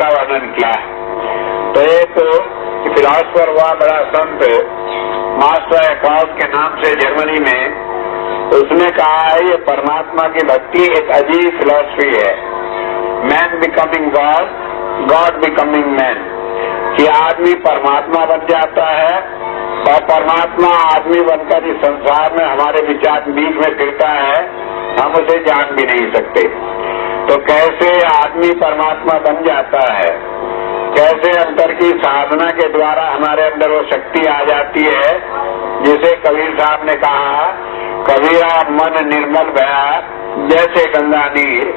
इसका वर्णन किया है। तो एक फिलॉसफर हुआ बड़ा संत मास्टर एकॉर्ड के नाम से जर्मनी में, उसने कहा है ये परमात्मा की भक्ति एक अजीब फिलॉसफी है, man becoming God, God becoming man, कि आदमी परमात्मा बन जाता है और परमात्मा आदमी बनकर इस संसार में हमारे विचार बीच में फिरता है, हम उसे जान भी नहीं सकते। तो कैसे आदमी परमात्मा बन जाता है, कैसे अंतर की साधना के द्वारा हमारे अंदर वो शक्ति आ जाती है, जिसे कबीर साहब ने कहा, कबीरा मन निर्मल भया जैसे गंगा नीर,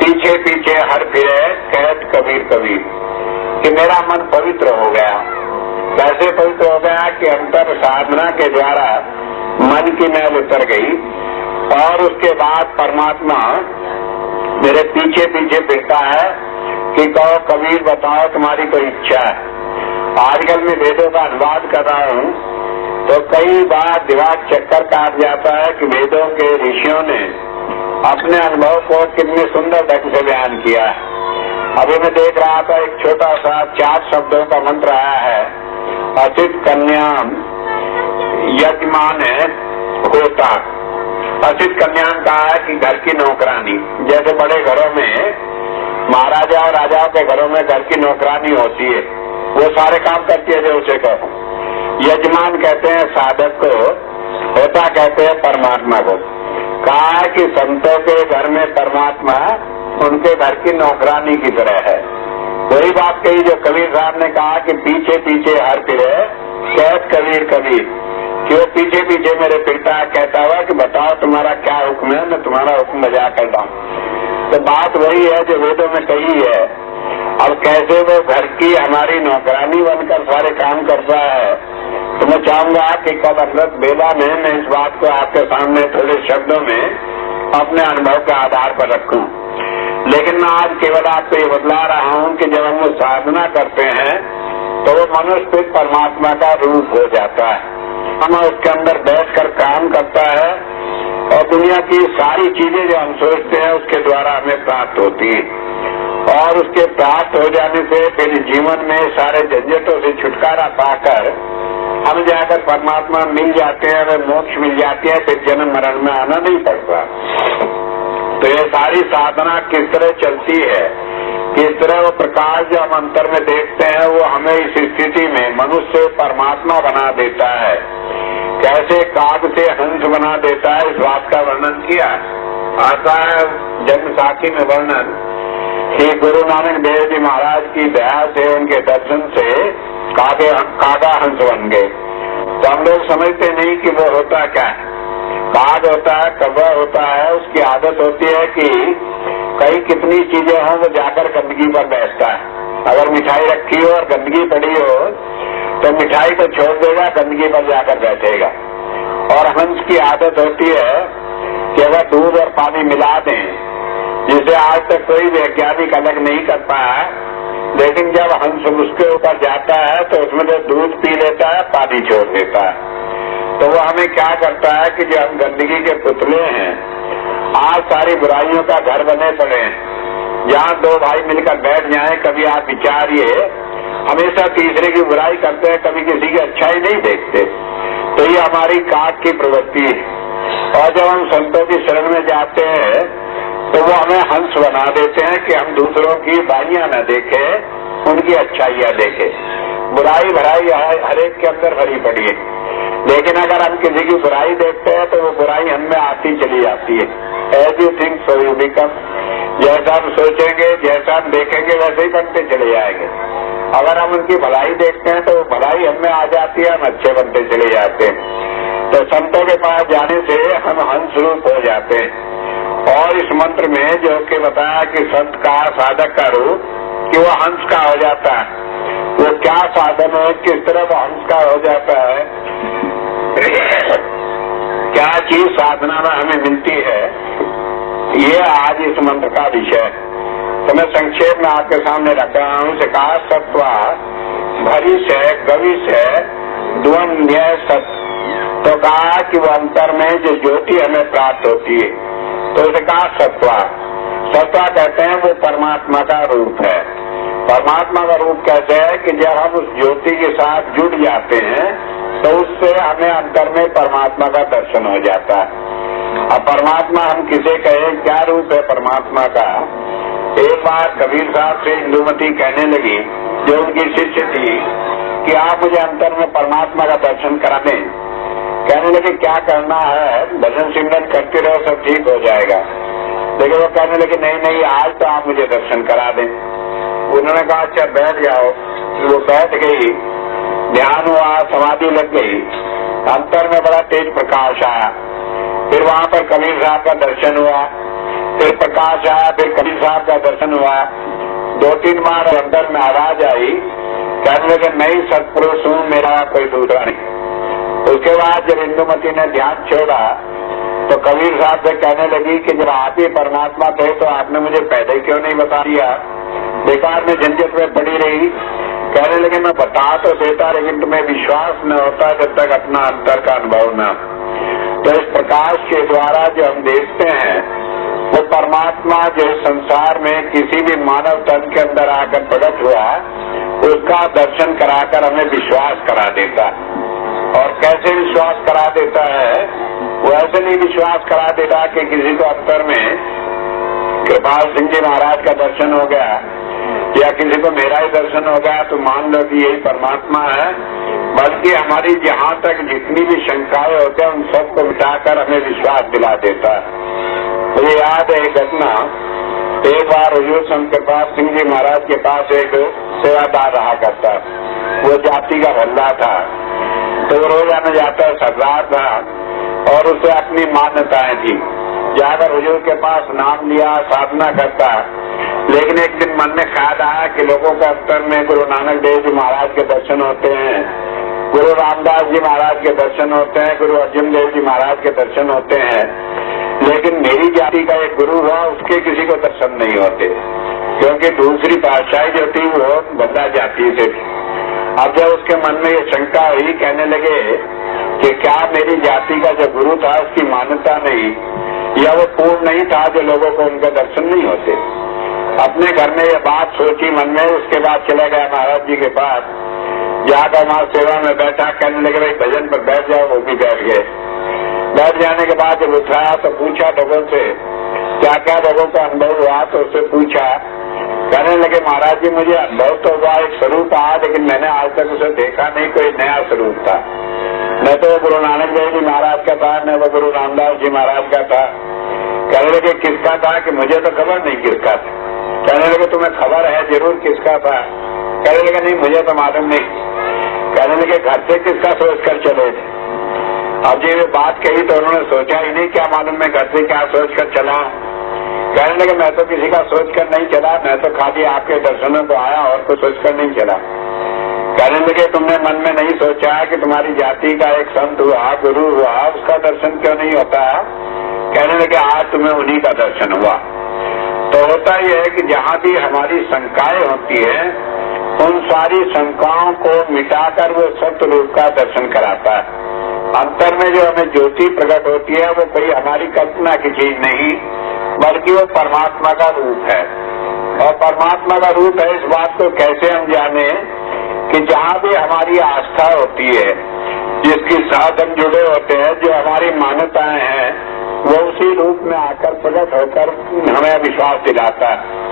पीछे पीछे हर फिरे कहत कबीर कबीर, कि मेरा मन पवित्र हो गया। कैसे पवित्र हो गया कि अंतर साधना के द्वारा मन की मैल उतर गई और उसके बाद परमात्मा मेरे पीछे पीछे फिरता है कि कहो कबीर बताओ तुम्हारी कोई इच्छा है। आजकल मैं वेदों का अनुवाद कर रहा हूँ तो कई बार दिमाग चक्कर काट जाता है कि वेदों के ऋषियों ने अपने अनुभव को कितने सुंदर ढंग से बयान किया है। अभी मैं देख रहा था एक छोटा सा 4 शब्दों का मंत्र आया है, असित कन्याम यजमान होता। असित कन्यान कहा है कि घर की नौकरानी, जैसे बड़े घरों में महाराजा और राजाओं के घरों में घर की नौकरानी होती है, वो सारे काम करती है जो उसे कहो। यजमान कहते हैं साधक को, होता कहते हैं परमात्मा को। कहा है कि संतों के घर में परमात्मा उनके घर की नौकरानी की तरह है। वही बात कही जो कबीर साहब ने कहा कि पीछे पीछे हर फिरे कहत कबीर कबीर, कि वो पीछे पीछे मेरे फिरता है, कहता हुआ कि बताओ तुम्हारा क्या हुक्म है, मैं तुम्हारा हुक्म बजा कर लाऊं। तो बात वही है जो वेदों में कही है। अब कैसे वो घर की हमारी नौकरानी बनकर सारे काम करता है, तो मैं चाहूंगा कि कल अमृत बेला में मैं इस बात को आपके सामने थोड़े शब्दों में अपने अनुभव के आधार पर रखूं। लेकिन मैं आज केवल आपको ये बतला रहा हूं कि जब हम साधना करते हैं तो वो मनुष्य फिर परमात्मा का रूप हो जाता है। हम उसके अंदर बैठकर काम करता है और दुनिया की सारी चीजें जो हम सोचते हैं उसके द्वारा हमें प्राप्त होती है, और उसके प्राप्त हो जाने से फिर जीवन में सारे झंझटों से छुटकारा पाकर हम जाकर परमात्मा मिल जाते हैं, हमें मोक्ष मिल जाती है, फिर जन्म मरण में आना नहीं पड़ता। तो ये सारी साधना किस तरह चलती है, किस तरह वो प्रकाश जो हम अंतर में देखते हैं वो हमें इस स्थिति में मनुष्य परमात्मा बना देता है, कैसे काग से हंस बना देता है, इस बात का वर्णन किया। आता है जन्म साखी में वर्णन कि गुरु नानक देव जी महाराज की दया से, उनके दर्शन से कागा हंस बन गए। तो हम लोग समझते नहीं कि वो होता क्या है। काग होता है, कौवा होता है, उसकी आदत होती है कि कई कितनी चीजें हों वो जाकर गंदगी पर बैठता है। अगर मिठाई रखी हो और गंदगी पड़ी हो तो मिठाई को छोड़ देगा, गंदगी पर जाकर बैठेगा। और हंस की आदत होती है कि अगर दूध और पानी मिला दें, जिसे आज तक कोई वैज्ञानिक अलग नहीं कर पाया, लेकिन जब हंस उसके ऊपर जाता है तो उसमें जो दूध पी लेता है, पानी छोड़ देता है। तो वो हमें क्या करता है कि जो हम गंदगी के पुतले हैं, आज सारी बुराइयों का घर बने पड़े हैं। जहाँ 2 भाई मिलकर बैठ जाएं, कभी आप विचारिए, हमेशा तीसरे की बुराई करते हैं, कभी किसी की अच्छाई नहीं देखते। तो ये हमारी काग की प्रवृत्ति है। और जब हम संतों की शरण में जाते हैं तो वो हमें हंस बना देते हैं कि हम दूसरों की बुराइयां न देखें, उनकी अच्छाइयां देखें। बुराई भराई हर एक के अंदर भरी पड़ी है, लेकिन अगर हम किसी की बुराई देखते हैं तो वो बुराई हम में आती चली जाती है। As you think so you become, जैसा हम सोचेंगे, जैसा हम देखेंगे, वैसे ही बनते चले जाएंगे। अगर हम उनकी भलाई देखते हैं तो वो भलाई हम में आ जाती है, हम अच्छे बनते चले जाते हैं। तो संतों के पास जाने से हम हंस रूप हो जाते हैं। और इस मंत्र में जो कि बताया कि संत का साधक का रूप, कि वो हंस का हो जाता है। वो क्या साधन है, किस तरह वो हंस का हो जाता है, क्या चीज साधना में हमें मिलती है, ये आज इस मंत्र का विषय है। तो मैं संक्षेप में आपके सामने रख रहा हूँ। से कहा सत्वा भरिश है, गविश है, द्वंद्व सत। तो कहा कि वो अंतर में जो ज्योति हमें प्राप्त होती है, तो उसे कहा सत्वा। सत्वा कहते हैं वो परमात्मा का रूप है। परमात्मा का रूप कैसे है कि जब हम उस ज्योति के साथ जुड़ जाते हैं तो उससे हमें अंतर में परमात्मा का दर्शन हो जाता है। अब परमात्मा हम किसे कहें, क्या रूप है परमात्मा का। एक बार कबीर साहब से इंदुमती कहने लगी, जो उनकी शिष्य थी, कि आप मुझे अंतर में परमात्मा का दर्शन करा दें। कहने लगे क्या करना है, भजन सिमरन करते रहो सब ठीक हो जाएगा। लेकिन वो कहने लगे नहीं नहीं, आज तो आप मुझे दर्शन करा दें। उन्होंने कहा अच्छा बैठ जाओ। वो बैठ गई, ध्यान हुआ, समाधि लग गई, अंतर में बड़ा तेज प्रकाश आया। फिर वहां पर कबीर साहब का दर्शन हुआ, फिर प्रकाश आया, फिर कबीर साहब का दर्शन हुआ। 2-3 बार अंदर में आवाज आई, कहने लगे मैं ही सत्पुरुष हूँ, मेरा कोई दूसरा नहीं। उसके बाद जब इंदुमती ने ध्यान छोड़ा तो कबीर साहब से कहने लगी कि जब आप ही परमात्मा थे तो आपने मुझे पहले क्यों नहीं बता दिया, बेकार में झंझट में पड़ी रही। कहने लगे मैं बता तो देता, लेकिन तुम्हें विश्वास न होता जब तक अपना अंतर का अनुभव न। तो इस प्रकाश के द्वारा जो हम देखते हैं वो परमात्मा जो संसार में किसी भी मानव तन के अंदर आकर प्रकट हुआ, उसका दर्शन कराकर हमें विश्वास करा देता। और कैसे विश्वास करा देता है, वो ऐसे नहीं विश्वास करा देता कि किसी को अंतर में कृपाल सिंह जी महाराज का दर्शन हो गया या किसी को मेरा ही दर्शन हो गया तो मान लो कि यही परमात्मा है। बल्कि हमारी जहाँ तक जितनी भी शंकाएं होते हैं उन सबको मिटाकर हमें विश्वास दिला देता है। मुझे याद है एक घटना, एक बार हुजूर संत कृपाल सिंह जी महाराज के पास एक सेवादार रहा करता, वो जाति का भल्ला था, तो वो रोजाना जाता, सरदार था और उसे अपनी मान्यताएं थी। जाकर हुजूर के पास नाम लिया, साधना करता। लेकिन एक दिन मन में ख्याल आया कि लोगों के अंतर में गुरु नानक देव जी महाराज के दर्शन होते हैं, गुरु रामदास जी महाराज के दर्शन होते हैं, गुरु अर्जुन देव जी महाराज के दर्शन होते हैं, लेकिन मेरी जाति का एक गुरु हुआ, उसके किसी को दर्शन नहीं होते, क्योंकि दूसरी पातशाही जो थी वो बंदा जाति से थी। अब जब उसके मन में ये शंका हुई, कहने लगे कि क्या मेरी जाति का जो गुरु था उसकी मान्यता नहीं, या वो पूर्ण नहीं था जो लोगों को उनके दर्शन नहीं होते। अपने घर में ये बात सोची मन में, उसके बाद चला गया महाराज जी के पास, जाकर वहां सेवा में बैठा। कहने लगे भाई भजन पर बैठ जाओ, वो भी बैठ गए। बैठ जाने के बाद जब उठाया तो पूछा लोगों से क्या क्या लोगों का अनुभव हुआ, तो उससे पूछा। कहने लगे महाराज जी मुझे अनुभव तो हुआ, एक स्वरूप आया, लेकिन मैंने आज तक उसे देखा नहीं, कोई नया स्वरूप था। न तो गुरु नानक देव जी महाराज का था, न वो गुरु रामदास जी महाराज का था। कहने लगे किसका था, कि मुझे तो खबर नहीं किसका था। कहने लगे तुम्हें खबर है जरूर किसका था। कहने लगे नहीं मुझे तो मालूम नहीं। कहने लगे घर से किसका सोच कर चले थे। अब ये बात कही तो उन्होंने सोचा ही नहीं, क्या मालूम मैं घर से क्या सोच कर चला। कहने लगे मैं तो किसी का सोच कर नहीं चला, मैं तो खाली आपके दर्शनों को आया और कुछ सोच कर नहीं चला। कहने लगे तुमने मन में नहीं सोचा कि तुम्हारी जाति का एक संत हुआ, गुरु हुआ, उसका दर्शन क्यों नहीं होता। कहने लगे आज तुम्हें उन्हीं का दर्शन हुआ। तो होता यह है कि जहाँ भी हमारी शंकाएं होती है उन सारी शंकाओं को मिटाकर वो सत्य रूप का दर्शन कराता है। अंतर में जो हमें ज्योति प्रकट होती है वो कोई हमारी कल्पना की चीज नहीं, बल्कि वो परमात्मा का रूप है। और परमात्मा का रूप है, इस बात को कैसे हम जाने कि जहाँ भी हमारी आस्था होती है, जिसके साथ हम जुड़े होते हैं, जो हमारी मान्यताएं हैं, वो उसी रूप में आकर प्रकट होकर हमें विश्वास दिलाता है।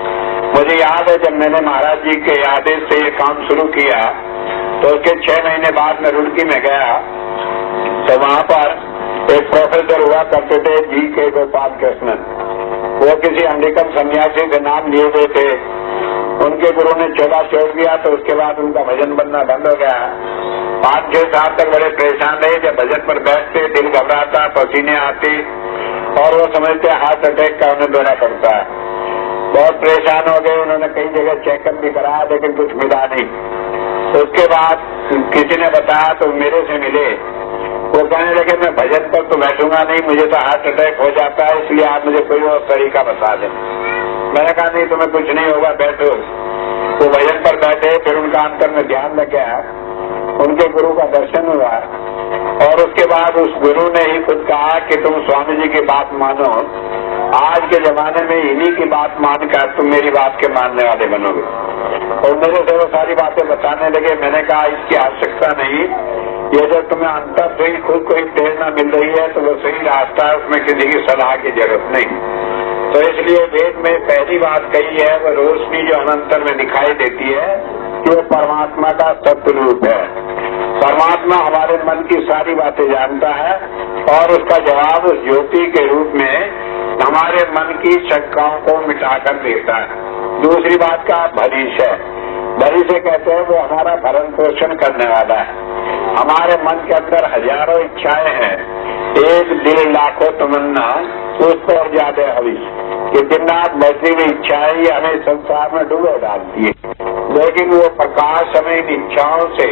मुझे याद है जब मैंने महाराज जी के आदेश से ये काम शुरू किया तो उसके 6 महीने बाद मैं रुड़की में गया, तो वहाँ पर एक प्रोफेसर हुआ करते थे G.K. गोपाल कृष्णन। वो किसी अमेरिकन सन्यासी से नाम लिए हुए थे। उनके गुरु ने चोला छोड़ दिया तो उसके बाद उनका भजन बनना बंद हो गया। 5-6 साल तक बड़े परेशान रहे। जब भजन पर बैठते दिल घबराता, पसीने आते और वो समझते हार्ट अटैक का उन्हें दौरा पड़ता है। बहुत परेशान हो गए। उन्होंने कई जगह चेकअप भी कराया लेकिन कुछ मिला नहीं। उसके बाद किसी ने बताया तो मेरे से मिले। वो कहने लगे मैं भजन पर तो बैठूंगा नहीं, मुझे तो हार्ट अटैक हो जाता है, इसलिए आप मुझे कोई और तरीका बता दें। मैंने कहा नहीं तुम्हें कुछ नहीं होगा, बैठो। वो भजन पर बैठे, फिर उनका अंतर में ध्यान लग गया, उनके गुरु का दर्शन हुआ और उसके बाद उस गुरु ने ही खुद कहा कि तुम स्वामी जी की बात मानो आज के जमाने में इन्हीं की बात मानकर तुम मेरी बात के मानने वाले बनोगे। और मेरे से वो सारी बातें बताने लगे। मैंने कहा इसकी आवश्यकता नहीं, ये जब तुम्हें अंतर से ही खुद कोई प्रेरणा मिल रही है तो वो सही रास्ता है, उसमें किसी की सलाह की जरूरत नहीं। तो इसलिए वेद में पहली बात कही है, वो रोशनी जो अनंतर में दिखाई देती है कि वो परमात्मा का सत्य रूप है। परमात्मा हमारे मन की सारी बातें जानता है और उसका जवाब उस ज्योति के रूप में हमारे मन की शंकाओं को मिटाकर देता है। दूसरी बात का भरीश है। भरीश कहते हैं वो हमारा भरण पोषण करने वाला है। हमारे मन के अंदर हजारों इच्छाएं हैं, 1-1.5 लाखों तमन्ना, उसको और ज्यादा हविष कि दिन रात बढ़ती हुई इच्छाएं ये हमें संसार में डूबे डालती है। लेकिन वो प्रकाश हमें इन इच्छाओं से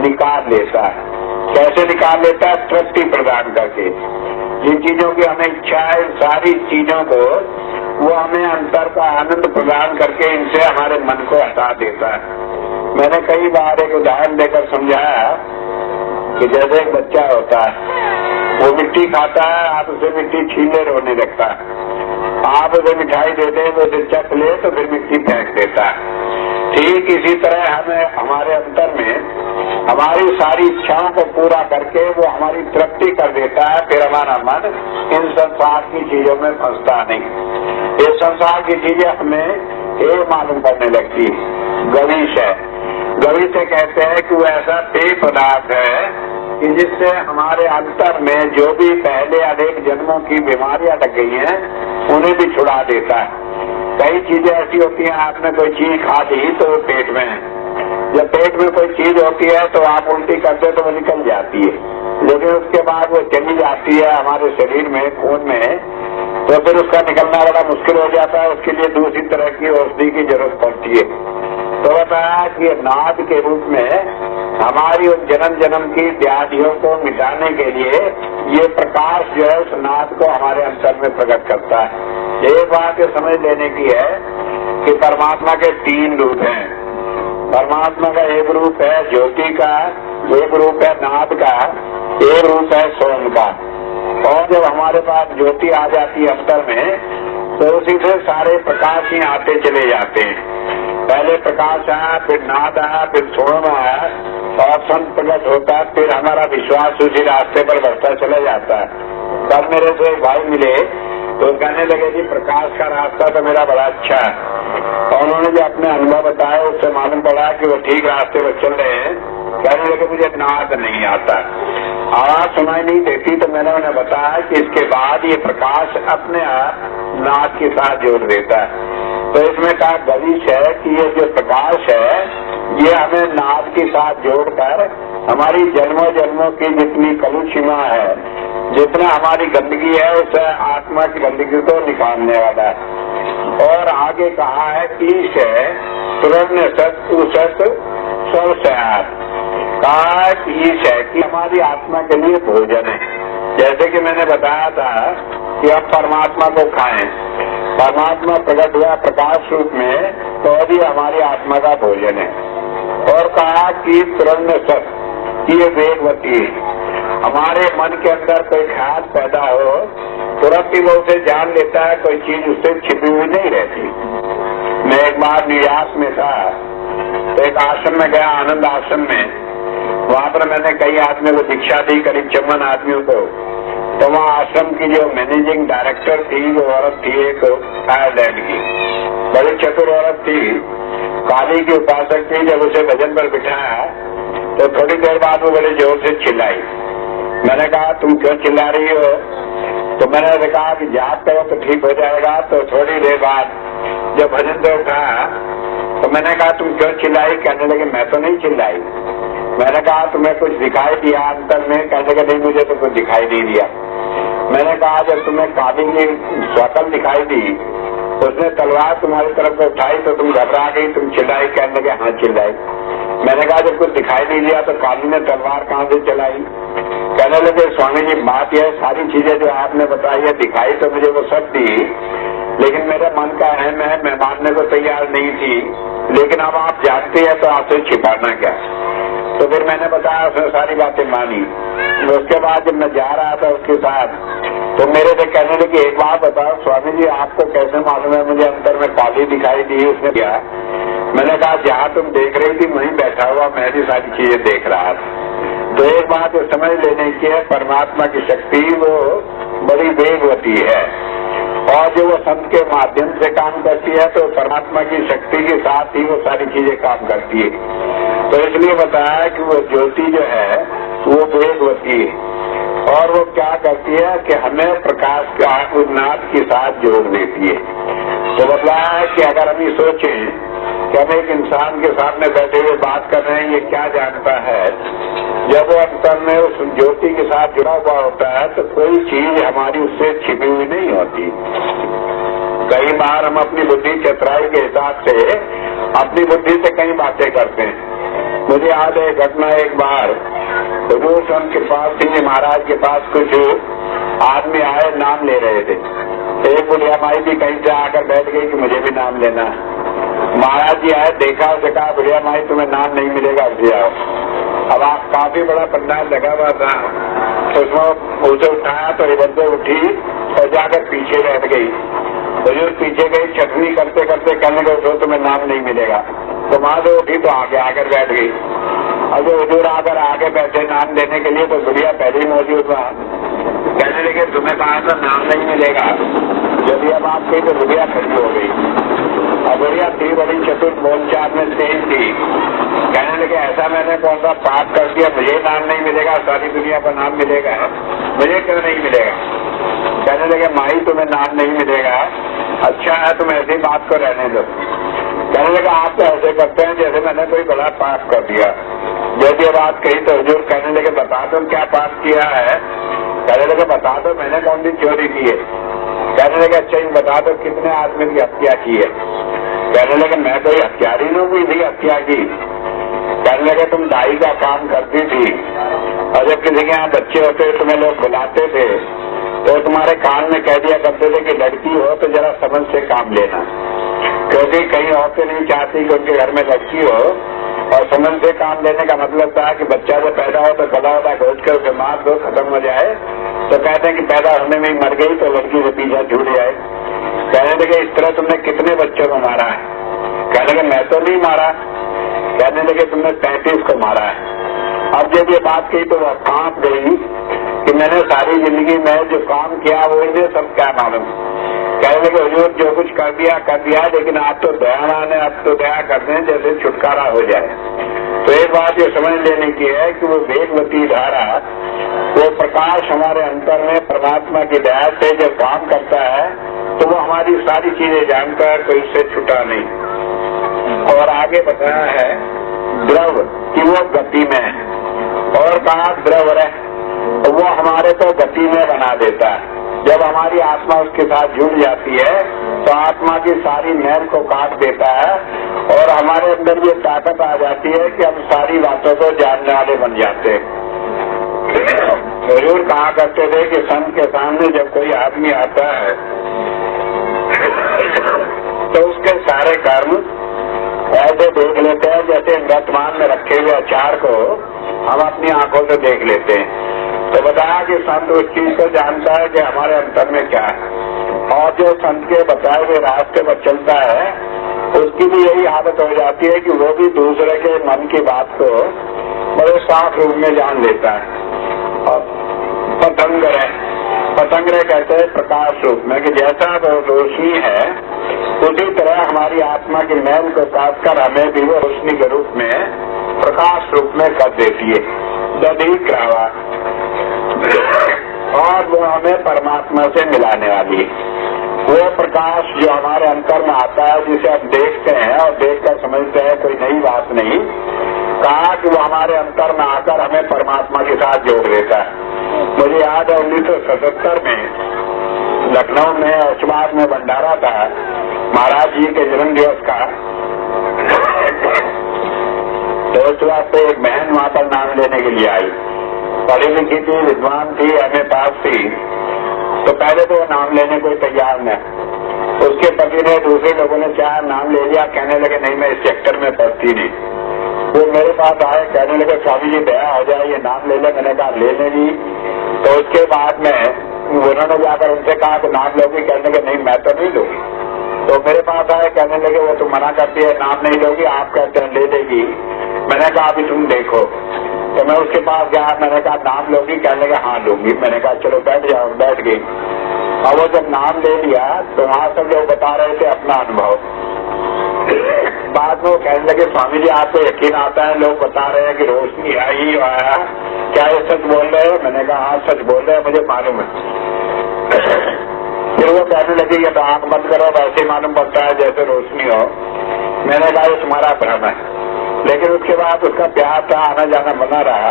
निकाल लेता है। कैसे निकाल लेता है? तृप्ति प्रदान करके। जिन चीजों की हमें इच्छा है, सारी चीजों को वो हमें अंतर का आनंद प्रदान करके इनसे हमारे मन को हटा देता है। मैंने कई बार एक उदाहरण देकर समझाया कि जैसे एक बच्चा होता है, वो मिट्टी खाता है, आप उसे मिट्टी छीने रोने लगता है। आप उसे मिठाई देते हैं, वो उसे चख ले तो फिर मिट्टी फेंक देता है। ठीक इसी तरह हमें हमारे अंतर में हमारी सारी इच्छाओं को पूरा करके वो हमारी तृप्ति कर देता है। फिर हमारा मन इन संसार की चीजों में फंसता नहीं। ये संसार की चीजें हमें ये मालूम करने लगती है। गणेश है, गणेश से कहते हैं कि वो ऐसा पेय पदार्थ है कि जिससे हमारे अंतर में जो भी पहले अनेक जन्मों की बीमारियां लग गई हैं उन्हें भी छुड़ा देता है। कई चीजें ऐसी होती हैं, आपने कोई चीज खा ली तो वो पेट में है। जब पेट में कोई चीज होती है तो आप उल्टी करते तो वो निकल जाती है, लेकिन उसके बाद वो चली जाती है हमारे शरीर में, खून में, तो फिर उसका निकलना बड़ा मुश्किल हो जाता है। उसके लिए दूसरी तरह की औषधि की जरूरत पड़ती है। तो बताया कि ये नाद के रूप में हमारी उन जन्म जन्म की व्याधियों को मिटाने के लिए ये प्रकाश जो है उस नाद को हमारे अंतर में प्रकट करता है। एक बात ये समझ लेने की है कि परमात्मा के 3 रूप हैं। परमात्मा का एक रूप है ज्योति का, एक रूप है नाद का, एक रूप है सोम का। और जब हमारे पास ज्योति आ जाती है अंतर में तो उसी से सारे प्रकाश ही आते चले जाते हैं। पहले प्रकाश आया, फिर नाद आया, फिर सोम आया और संत प्रकट होता है। फिर हमारा विश्वास उसी रास्ते पर बढ़ता चला जाता है। तब मेरे से एक भाई मिले तो कहने लगे जी प्रकाश का रास्ता तो मेरा बड़ा अच्छा है। और उन्होंने जो अपने अनुभव बताया उससे मालूम पड़ा कि वो ठीक रास्ते पर चल रहे हैं। कहने लगे मुझे नाद नहीं आता, आवाज सुनाई नहीं देती। तो मैंने उन्हें बताया कि इसके बाद ये प्रकाश अपने आप नाद के साथ जोड़ देता है। तो इसमें कहा गणेश है कि ये जो प्रकाश है ये हमें नाद के साथ जोड़कर हमारी जन्मों जन्मों की जितनी कलुषिमा है, जितना हमारी गंदगी है, उस आत्मा की गंदगी को निकालने वाला है। और आगे कहा है कि ईश है तुरंत सत उसत स्वसयात, कहा कि ईश है कि हमारी आत्मा के लिए भोजन है। जैसे कि मैंने बताया था कि अब परमात्मा को खाएं, परमात्मा प्रकट हुआ प्रकाश रूप में तो भी हमारी आत्मा का भोजन है। और कहा कि तुरंत सत ये वेगवती है। हमारे मन के अंदर कोई ख्याल पैदा हो तुरंत ही वो उसे जान लेता है, कोई चीज उससे छिपी हुई नहीं रहती। मैं एक बार न्यूयॉर्क में था तो एक आश्रम में गया, आनंद आश्रम में। वहां पर मैंने कई आदमियों को दीक्षा दी, करीब 54 आदमियों को। तो वहाँ आश्रम की जो मैनेजिंग डायरेक्टर थी वो औरत थी एक आयरलैंड की, बड़ी चतुर औरत थी, काली की उपासक थी। जब उसे भजन पर बिठाया तो थोड़ी देर बाद वो बड़े जोर से चिल्लाई। मैंने कहा तुम क्यों चिल्ला रही हो? तो मैंने कहा कि जाप करो तो ठीक हो जाएगा। तो थोड़ी देर बाद जब भजन पे उठा तो मैंने कहा तुम क्यों चिल्लाई? कहने लगे मैं तो नहीं चिल्लाई। मैंने कहा तुम्हें कुछ दिखाई दिया अंतर में? कहने लगे नहीं मुझे तो कुछ दिखाई नहीं दिया। मैंने कहा जब तुम्हें काली की स्वकल दिखाई दी, उसने तलवार तुम्हारी तरफ से उठाई तो तुम घबरा गई, तुम चिल्लाई? कहने लगे हाँ चिल्लाई। मैंने कहा जब कुछ दिखाई नहीं दिया तो काली ने तलवार कहाँ से चलाई? कहने लगे स्वामी जी बात यह सारी चीजें जो आपने बताई है दिखाई तो मुझे वो सब दी, लेकिन मेरे मन का अहम है, मैं मानने को तैयार नहीं थी। लेकिन अब आप जानते हैं तो आपसे छिपाना क्या? तो फिर मैंने बताया, उसने सारी बातें मानी। उसके बाद जब मैं जा रहा था उसके साथ, तो मेरे से कहने लगे, एक बात बताओ स्वामी जी, आपको कैसे मालूम है मुझे अंतर में काली दिखाई दी? उसने क्या? मैंने कहा, जहाँ तुम देख रही थी वहीं बैठा हुआ मैं भी सारी चीजें देख रहा था। तो एक बात समझ लेने की है, परमात्मा की शक्ति वो बड़ी वेगवती है, और जो वो संत के माध्यम से काम करती है तो परमात्मा की शक्ति के साथ ही वो सारी चीजें काम करती है। तो इसलिए बताया कि वो ज्योति जो है वो वेगवती है, और वो क्या करती है कि हमें प्रकाश का उन्नाद के साथ जोड़ देती है। तो बताया है कि अगर हम ये सोचें कि हम एक इंसान के सामने बैठे हुए बात कर रहे हैं, ये क्या जानता है? जब वो अंतर में उस ज्योति के साथ जुड़ा हुआ होता है तो कोई चीज हमारी उससे छिपी हुई नहीं होती। कई बार हम अपनी बुद्धि चतुराई के हिसाब से अपनी बुद्धि से कई बातें करते हैं। मुझे याद है घटना, एक बार हुजूर संत के पास जी महाराज के पास कुछ आदमी आए, नाम ले रहे थे। एक बुढ़िया माई भी कहीं से आकर बैठ गई कि मुझे भी नाम लेना है। महाराज जी आए, देखा, उसे कहा, बुढ़िया माई तुम्हें नाम नहीं मिलेगा, उठ जाओ। अब आप काफी बड़ा पंडाल लगा हुआ था, तो उसमें उसे उठाया तो इधर से उठी और जाकर पीछे बैठ गई। हुजूर पीछे गई, चटनी करते करते कहने को तो तुम्हें नाम नहीं मिलेगा। तो वहां से उठी तो आगे आकर बैठ गई। अब हुजूर आकर आगे बैठे नाम देने के लिए, तो बुढ़िया पहले ही मौजूद था। कहने लगे, तुम्हें कहा था नाम नहीं मिलेगा। जब ये बात कही तो बुढ़िया खड़ी हो गई। अब बुढ़िया थी बड़ी चतुर, बोलचाल में तेज थी। कहने लगे, ऐसा मैंने कौन सा पाप कर दिया, मुझे नाम नहीं मिलेगा, सारी दुनिया को नाम मिलेगा, मुझे क्यों नहीं मिलेगा? कहने लगे, माई तुम्हें नाम नहीं मिलेगा, अच्छा है तुम ऐसी बात को रहने दो। कहने लगा, आप तो ऐसे करते हैं जैसे मैंने कोई बड़ा पाप कर दिया। जब ये बात कही तो हुजूर कहने लगे, बता दो क्या पाप किया है? कहने लगे, बता दो मैंने कौन सी चोरी की है? कहने लगे, अच्छा ये बता दो कितने आदमी की हत्या की है? कहने लगे, मैं कोई हत्यारी नहीं हुई थी, हत्या की। कहने लगे, तुम दाई का काम करती थी, और जब किसी के यहाँ बच्चे होते तुम्हें लोग बुलाते थे तो तुम्हारे कान में कह दिया करते थे कि लड़की हो तो जरा समझ से काम लेना, क्योंकि कई औरतें नहीं चाहती कि उनके घर में लड़की हो, और समझ से काम लेने का मतलब था कि बच्चा जब पैदा हो तो गला वला घोट कर उसे मार दो, खत्म हो जाए। तो कहते हैं कि पैदा होने में ही मर गई तो लड़की से पीछा छूट जाए। कहने लगे, इस तरह तुमने कितने बच्चों को मारा है? कहने लगे, मैं तो नहीं मारा। कहने लगे, तुमने 35 को मारा है। अब जब ये बात कही तो वह कांप गई कि मैंने सारी जिंदगी में जो काम किया वो इन्हें सब क्या मालूम। कहने लगे, हुजूर जो कुछ कर दिया, लेकिन आप तो दयावान है, आप तो दया करते हैं जैसे छुटकारा हो जाए। तो एक बात ये समझ लेने की है कि वो वेगवती धारा, वो प्रकाश हमारे अंतर में परमात्मा की दया से जब काम करता है तो वो हमारी सारी चीजें जानकर कोई उससे छुटा नहीं। और आगे बताया है द्रव कि वो गति में है, और कहा द्रव है तो वो हमारे को गति में बना देता है। जब हमारी आत्मा उसके साथ जुड़ जाती है तो आत्मा की सारी मैल को काट देता है, और हमारे अंदर ये ताकत आ जाती है कि हम सारी बातों को जानने वाले बन जाते हैं। जरूर कहा करते थे कि संत के सामने जब कोई आदमी आता है तो उसके सारे कर्म ऐसे देख लेते हैं जैसे वर्तमान में रखे हुए अचार को हम अपनी आंखों से देख लेते हैं। तो बताया कि संत उस चीज को जानता है कि हमारे अंतर में क्या है, और जो संत के बताए हुए रास्ते पर चलता है उसकी भी यही आदत हो जाती है कि वो भी दूसरे के मन की बात को बड़े साफ रूप में जान लेता है। और पतंगरे कहते हैं प्रकाश रूप में, कि जैसा वो रोशनी है उसी तरह हमारी आत्मा की मैल को काट कर हमें भी वो रोशनी के रूप में प्रकाश रूप में कर देती है, दधी क्रावा, और वो हमें परमात्मा से मिलाने वाली है। वो प्रकाश जो हमारे अंतर में आता है, जिसे हम देखते हैं और देखकर समझते हैं, कोई नई बात नहीं। कहा कि वो हमारे अंतर में आकर हमें परमात्मा के साथ जोड़ देता है। मुझे याद है 1977 में लखनऊ में औचमाद में भंडारा था महाराज जी के जन्म दिवस का। तो उस वक्त एक बहन वहां पर नाम लेने के लिए आई, पढ़ी लिखी थी, विद्वान थी, एमए पास थी। तो पहले तो वो नाम लेने को तैयार न, उसके पति ने दूसरे लोगों ने चाहे नाम ले लिया, कहने लगे नहीं मैं इस सेक्टर में पढ़ती नहीं। वो मेरे पास आए, कहने लगे स्वामी जी दया हो जाए, ये नाम ले ले। मैंने कहा ले लेगी। तो उसके बाद में उन्होंने जाकर उनसे कहा कि नाम लोगी? कहने लगे नहीं, मैं तो नहीं लूंगी। तो मेरे पास आए, कहने लगे वो तुम मना करती है, नाम नहीं लोगी, आप कहते हैं ले लेगी। मैंने कहा अभी तुम देखो। तो मैं उसके पास गया, मैंने कहा नाम लोगी? कहने लगे हाँ लूंगी। मैंने कहा चलो बैठ जाओ। बैठ गई। और वो जब नाम ले लिया तो वहां सब लोग बता रहे थे अपना अनुभव। बाद में वो कहने लगे स्वामी जी आपको यकीन आता है, लोग बता रहे हैं कि रोशनी आई आया, क्या ये सच बोल रहे हो? मैंने कहा हाँ सच बोल रहे हैं, मुझे मालूम है। फिर वो कहने लगे ये तो आंख बंद करो, वैसे ही मालूम पड़ता है जैसे रोशनी हो। मैंने कहा ये तुम्हारा भ्रम है। लेकिन उसके बाद उसका प्यार था, आना जाना बना रहा।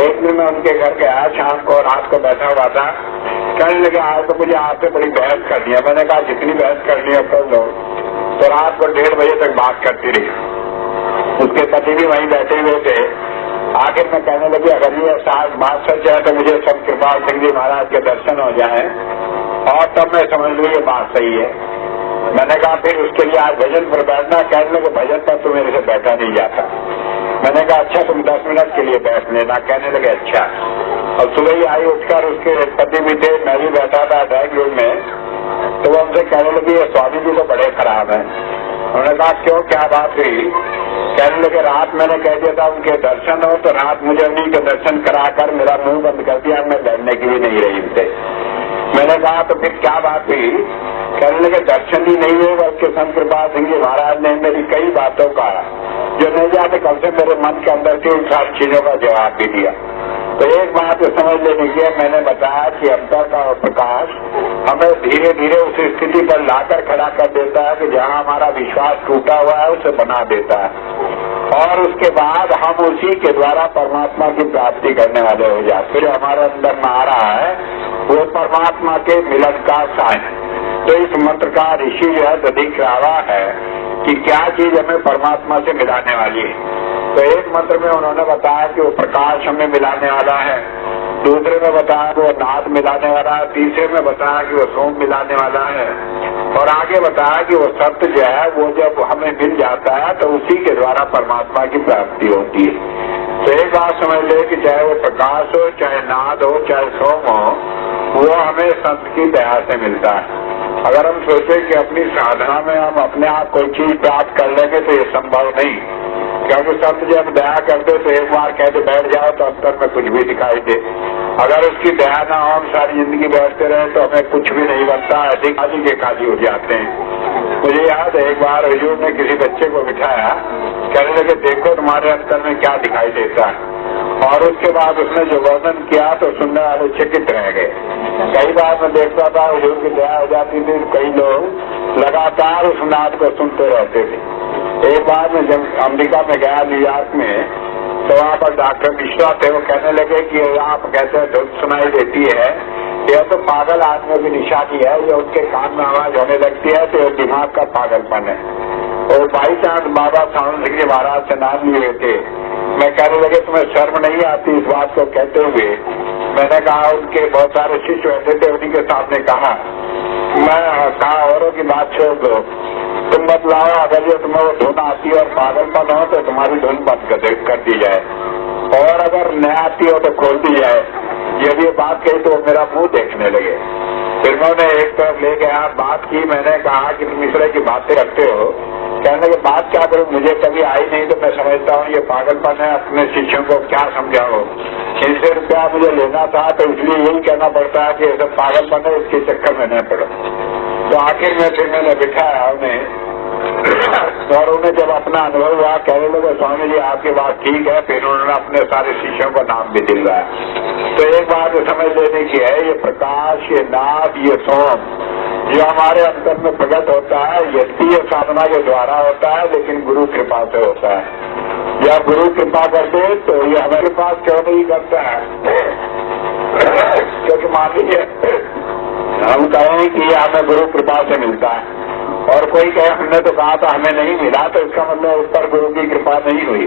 एक दिन मैं उनके घर गया, शाम को रात को बैठा हुआ था। कहने लगे आज तो मुझे आपसे बड़ी बहस करनी है। मैंने कहा जितनी बहस करनी है कर लो। तो रात को 1:30 बजे तक बात करती रही। उसके पति भी वहीं बैठे हुए थे। आखिर में कहने लगी अगर ये बात सच है तो मुझे सब कृपाल सिंह जी महाराज के दर्शन हो जाए, और तब मैं समझ लूँ ये बात सही है। मैंने कहा फिर उसके लिए आज भजन पर बैठना। कहने लगे भजन पर तो मेरे से बैठा नहीं जाता। मैंने कहा अच्छा तुम 10 मिनट के लिए बैठ लेना। कहने लगे अच्छा। और सुबह ही आई उठकर, उसके पति भी थे, मैं भी बैठा था ड्राइंग रूम में। तो वो हमसे कहने लगी ये स्वामी जी तो बड़े खराब हैं। उन्होंने कहा क्यों, क्या बात हुई? कहने लगे रात मैंने कह दिया था उनके दर्शन हो, तो रात मुझे उन्हीं के दर्शन कराकर मेरा मुंह बंद कर दिया, मैं बैठने की भी नहीं रही उनसे। मैंने कहा तो फिर क्या बात हुई? कहने लगे दर्शन ही नहीं हुए, बल्कि संत कृपाल सिंह जी महाराज ने मेरी कई बातों का जो नहीं जाते कब से मेरे मन के अंदर थी उन सारी चीजों का जवाब भी दिया। तो एक बात समझ लेने की है, मैंने बताया कि अंतर का प्रकाश हमें धीरे धीरे उस स्थिति पर लाकर खड़ा कर देता है कि जहाँ हमारा विश्वास टूटा हुआ है उसे बना देता है, और उसके बाद हम उसी के द्वारा परमात्मा की प्राप्ति करने वाले हो जाते। फिर हमारे अंदर में आ रहा है वो परमात्मा के मिलन का साइन। तो इस मंत्र का ऋषि जो है तो दिख रहा है कि क्या चीज हमें परमात्मा से मिलाने वाली है। तो एक मंत्र में उन्होंने बताया कि वो प्रकाश हमें मिलाने वाला है, दूसरे में बताया कि वो नाद मिलाने वाला है, तीसरे में बताया कि वो सोम मिलाने वाला है, और आगे बताया कि वो सत्य जो है वो जब हमें मिल जाता है तो उसी के द्वारा परमात्मा की प्राप्ति होती है। तो एक बात समझ ले कि चाहे वो प्रकाश हो, चाहे नाद हो, चाहे सोम हो, वो हमें संत की दया से मिलता है। अगर हम सोचे कि अपनी साधना में हम अपने आप कोई चीज प्राप्त कर लेंगे तो ये संभव नहीं, क्योंकि संत जब दया करते तो एक बार कहते बैठ जाओ तो अंतर में कुछ भी दिखाई दे। अगर उसकी दया ना हो, हम सारी जिंदगी बैठते रहे तो हमें कुछ भी नहीं बनता, अधिक खाली के खाली हो जाते हैं। मुझे याद है एक बार हुजूर ने किसी बच्चे को बिठाया, कहने लगे देखो तुम्हारे अंतर में क्या दिखाई देता है, और उसके बाद उसने जो वर्णन किया तो सुनने वाले चकित रह गए। कई बार मैं देखता था हुजूर की दया हो जाती थी, कई लोग लगातार उस नाद को सुनते रहते थे। एक बार मैं जब अमेरिका में गया न्यूयॉर्क में, तो वहाँ पर डॉक्टर मिश्रा थे, वो कहने लगे कि आप कहते हैं धुन सुनाई देती है, यह तो पागल आदमियों की निशानी है, ये उनके कान में आवाज होने लगती है तो दिमाग का पागलपन है। और बाई चांस बाबा सावन सिंह जी महाराज से नाम लिए थे। मैं कहने लगे तुम्हें शर्म नहीं आती इस बात को कहते हुए? मैंने कहा उनके बहुत सारे शिष्य बैठे थे, उन्हीं के सामने कहा, मैं कहा औरों की बात छोड़ दो, तुम बतलाओ अगर ये तुम्हें वो धुन आती और पागलपन हो तो तुम्हारी धुन बंद कर दी जाए, और अगर न आती हो तो खोल दी जाए। जब ये बात कही तो मेरा मुंह देखने लगे। फिर मैं उन्हें एक तरफ ले गया, बात की, मैंने कहा कि तुम इस तरह की बातें रखते हो। कहने लगे बात क्या करूं, मुझे कभी आई नहीं तो मैं समझता हूँ ये पागलपन है, अपने शिष्यों को क्या समझाओ। 600 रुपया मुझे लेना था तो इसलिए यही कहना पड़ता है कि ये सब पागलपन है, इसके चक्कर में न पड़ो। तो आखिर में फिर मैंने बिठाया उन्हें, और उन्हें जब अपना अनुभव हुआ कहने लगे स्वामी जी आपकी बात ठीक है। फिर उन्होंने अपने सारे शिष्यों का नाम भी दिलवाया। तो एक बात समझ लेने की है, ये प्रकाश, ये नाद, ये सोम जो हमारे अंदर में प्रकट होता है, यद्यपि ये साधना के द्वारा होता है लेकिन गुरु कृपा से होता है। या गुरु कृपा कर दे तो ये हमारे पास क्यों नहीं करता है? क्योंकि मान लीजिए हम कहें कि ये हमें गुरु कृपा से मिलता है, और कोई कहे हमने तो कहा था हमें नहीं मिला, तो इसका मतलब उस पर गुरु की कृपा नहीं हुई।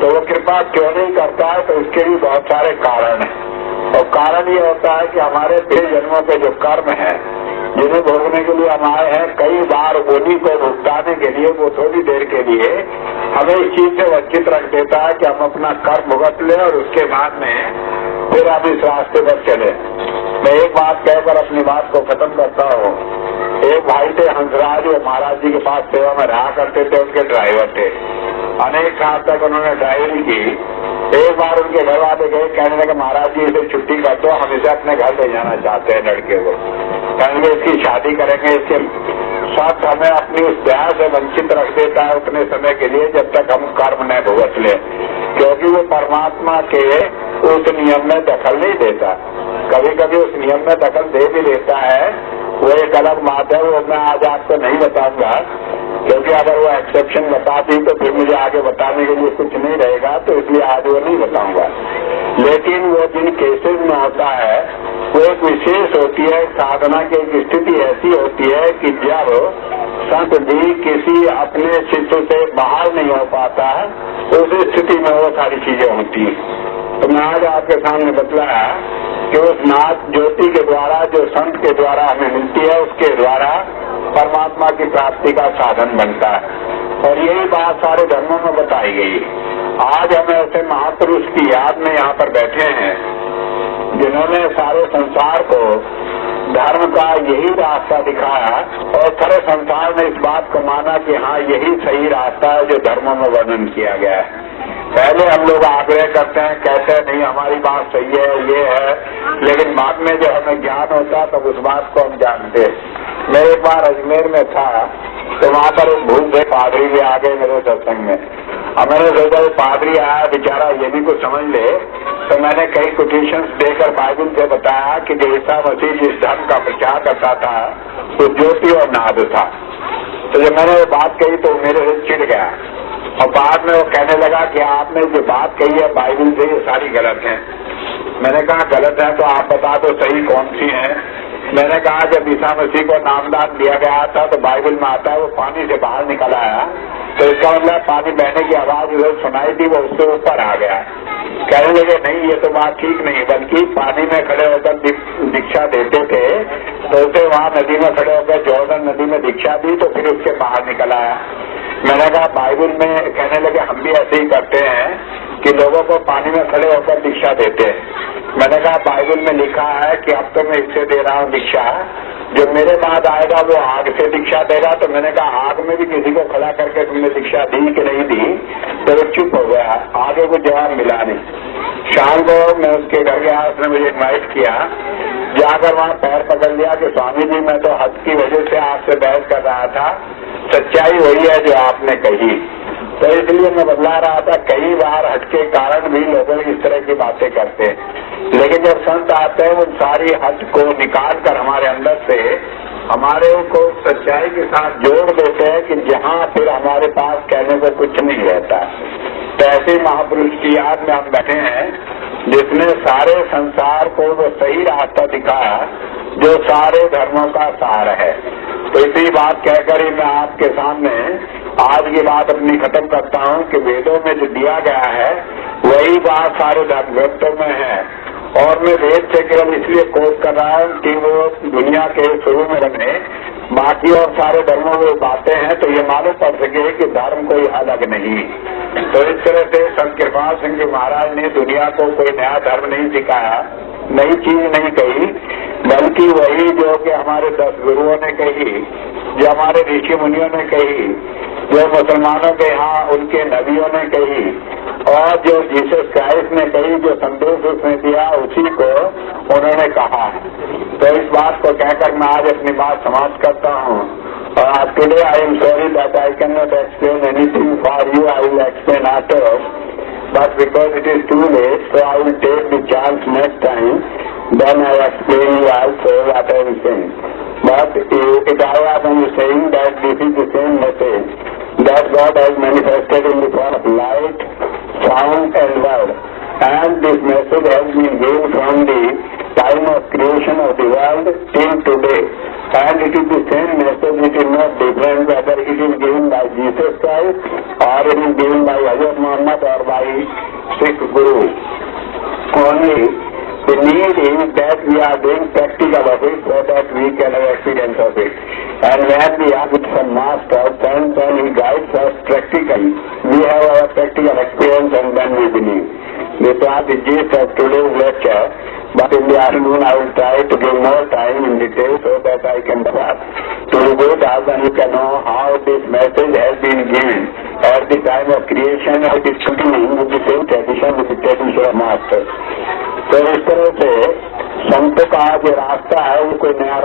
तो वो कृपा क्यों नहीं करता है? तो इसके भी बहुत सारे कारण हैं, और कारण ये होता है कि हमारे पिछले जन्मों के जो कर्म है जिन्हें भोगने के लिए हम आए हैं, कई बार उन्हीं को भुगताने के लिए वो थोड़ी देर के लिए हमें इस चीज से वंचित रख देता है कि हम अपना कर्म भुगत लें और उसके बाद में फिर हम इस रास्ते पर चले। मैं एक बात कहकर अपनी बात को खत्म करता हूँ। एक भाई थे हंसराज, वो महाराज जी के पास सेवा में रहा करते थे, उनके ड्राइवर थे। अनेक साल तक उन्होंने ड्राइवरी की। एक बार उनके घर वाले गए, कहने लगे महाराज जी इसे छुट्टी कर दो, हम इसे अपने घर ले जाना चाहते हैं लड़के को। कहेंगे इसकी शादी करेंगे, इसके साथ हमें अपनी उस दया से वंचित रख देता है उतने समय के लिए जब तक हम कर्म न भुगत ले, क्योंकि वो परमात्मा के उस नियम में दखल नहीं देता। कभी कभी उस नियम में दखल दे भी देता है, वो एक अलग बात है, वो मैं आज आपको नहीं बताऊंगा, क्योंकि अगर वो एक्सेप्शन बताती तो फिर मुझे आगे बताने के लिए कुछ नहीं रहेगा, तो इसलिए आज वो नहीं बताऊंगा। लेकिन वो जिन केसेस में होता है वो एक विशेष होती है, साधना की एक स्थिति ऐसी होती है कि जब संत भी किसी अपने चित्त से बाहर नहीं हो पाता, उस स्थिति में वो सारी चीजें होती हैं। तो मैं आज आपके सामने बतलाया कि उस नाथ ज्योति के द्वारा जो संत के द्वारा हमें मिलती है, उसके द्वारा परमात्मा की प्राप्ति का साधन बनता है। और यही बात सारे धर्मों में बताई गई। आज हम ऐसे महापुरुष की याद में यहाँ पर बैठे हैं जिन्होंने सारे संसार को धर्म का यही रास्ता दिखाया और सारे संसार ने इस बात को माना कि हाँ यही सही रास्ता है जो धर्मों में वर्णन किया गया है। पहले हम लोग आग्रह करते हैं, कहते हैं नहीं हमारी बात सही है, ये है, लेकिन बाद में जब हमें ज्ञान होता तब उस बात को हम जानते। मैं एक बार अजमेर में था तो वहाँ पर एक भूल से पादरी भी आ गए मेरे सत्संग में। अब मैंने सोचा पादरी आया बेचारा ये भी कुछ समझ ले, तो मैंने कई कोटेशंस देकर बाइबल से बताया कि जो ईसा मसीह जिस धर्म का प्रचार करता था वो ज्योति और नाद था। तो जब मैंने वो बात कही तो मेरे से चिढ़ गया और बाद में वो कहने लगा कि आपने जो बात कही है बाइबल से ये सारी गलत है। मैंने कहा गलत है तो आप बता दो सही कौन सी है। मैंने कहा जब ईसा मसीह को नामदान दिया गया था तो बाइबल में आता है वो पानी से बाहर निकल आया, तो इसका मतलब पानी बहने की आवाज उधर सुनाई थी, वो उससे ऊपर आ गया। कहने लगे नहीं ये तो बात ठीक नहीं, बल्कि पानी में खड़े होकर दीक्षा देते थे तो उसे वहाँ नदी में खड़े होकर जॉर्डन नदी में दीक्षा दी तो फिर उसके बाहर निकल आया। मैंने कहा बाइबल में कहने लगे हम भी ऐसे ही करते हैं कि लोगों को पानी में खड़े होकर दीक्षा देते हैं। मैंने कहा बाइबल में लिखा है कि अब तो मैं इससे दे रहा हूँ दीक्षा, जो मेरे बाद आएगा वो आग से दीक्षा देगा। तो मैंने कहा आग में भी किसी को खड़ा करके तुमने दीक्षा दी कि नहीं दी, तो वो चुप हो गया, आगे कोई जवाब मिला नहीं। शाम को मैं उसके घर गया, उसने मुझे इन्वाइट किया, जाकर वहाँ पैर पकड़ लिया कि स्वामी जी मैं तो हद की वजह से आपसे बहस कर रहा था, सच्चाई वही है जो आपने कही। तो इसलिए मैं बतला रहा था कई बार हट के कारण भी लोग इस तरह की बातें करते हैं, लेकिन जब संत आते हैं उन सारी हद को निकाल कर हमारे अंदर से हमारे को सच्चाई के साथ जोड़ देते हैं कि जहाँ फिर हमारे पास कहने को कुछ नहीं रहता। तो ऐसे महापुरुष की याद में हम बैठे हैं जिसने सारे संसार को वो सही रास्ता दिखाया जो सारे धर्मों का सार है। तो इसी बात कहकर ही मैं आपके सामने आज की बात अपनी खत्म करता हूँ कि वेदों में जो दिया गया है वही बात सारे धर्म ग्रंथों में है। और मैं वेद से केवल इसलिए कोट कर रहा हूँ कि वो दुनिया के शुरू में बने, बाकी और सारे धर्मों में बातें हैं तो ये मालूम पड़ सके कि धर्म कोई अलग नहीं। तो इस तरह से संत कृपाल सिंह जी महाराज ने दुनिया को कोई नया धर्म नहीं सिखाया, नई चीज नहीं कही, बल्कि वही जो कि हमारे 10 गुरुओं ने कही, जो हमारे ऋषि मुनियों ने कही, जो मुसलमानों के यहाँ उनके नबियों ने कही और जो जीसस क्राइस्ट ने कही, जो संदेश उसने दिया उसी को उन्होंने कहा। तो इस बात को कहकर मैं आज अपनी बात समाप्त करता हूँ। और today I am sorry that I can not explain anything for you, I will explain after, but because it is too late, so I will take the chance next time, then I explain you also what I am saying. But if I am saying that this is the same message that God has manifested in the form of light, sound and word, and this message has been given from the time of creation of the world till today. And it is the same message, it is not different whether it is given by Jesus Christ or it is given by Hazrat Muhammad or by Sikh Guru. Only the need is that we are doing practical of it so that we can have experience of it. And when we are with some master, then he guides us practically. We have not the gist of today's lecture, but in the afternoon I will try to give more time in detail so that I can to go down and you can know how this message has been given at the time of creation and it is continuing with the same tradition, with the tradition of master. तो इस तरह से संतों का जो रास्ता है वो कोई नया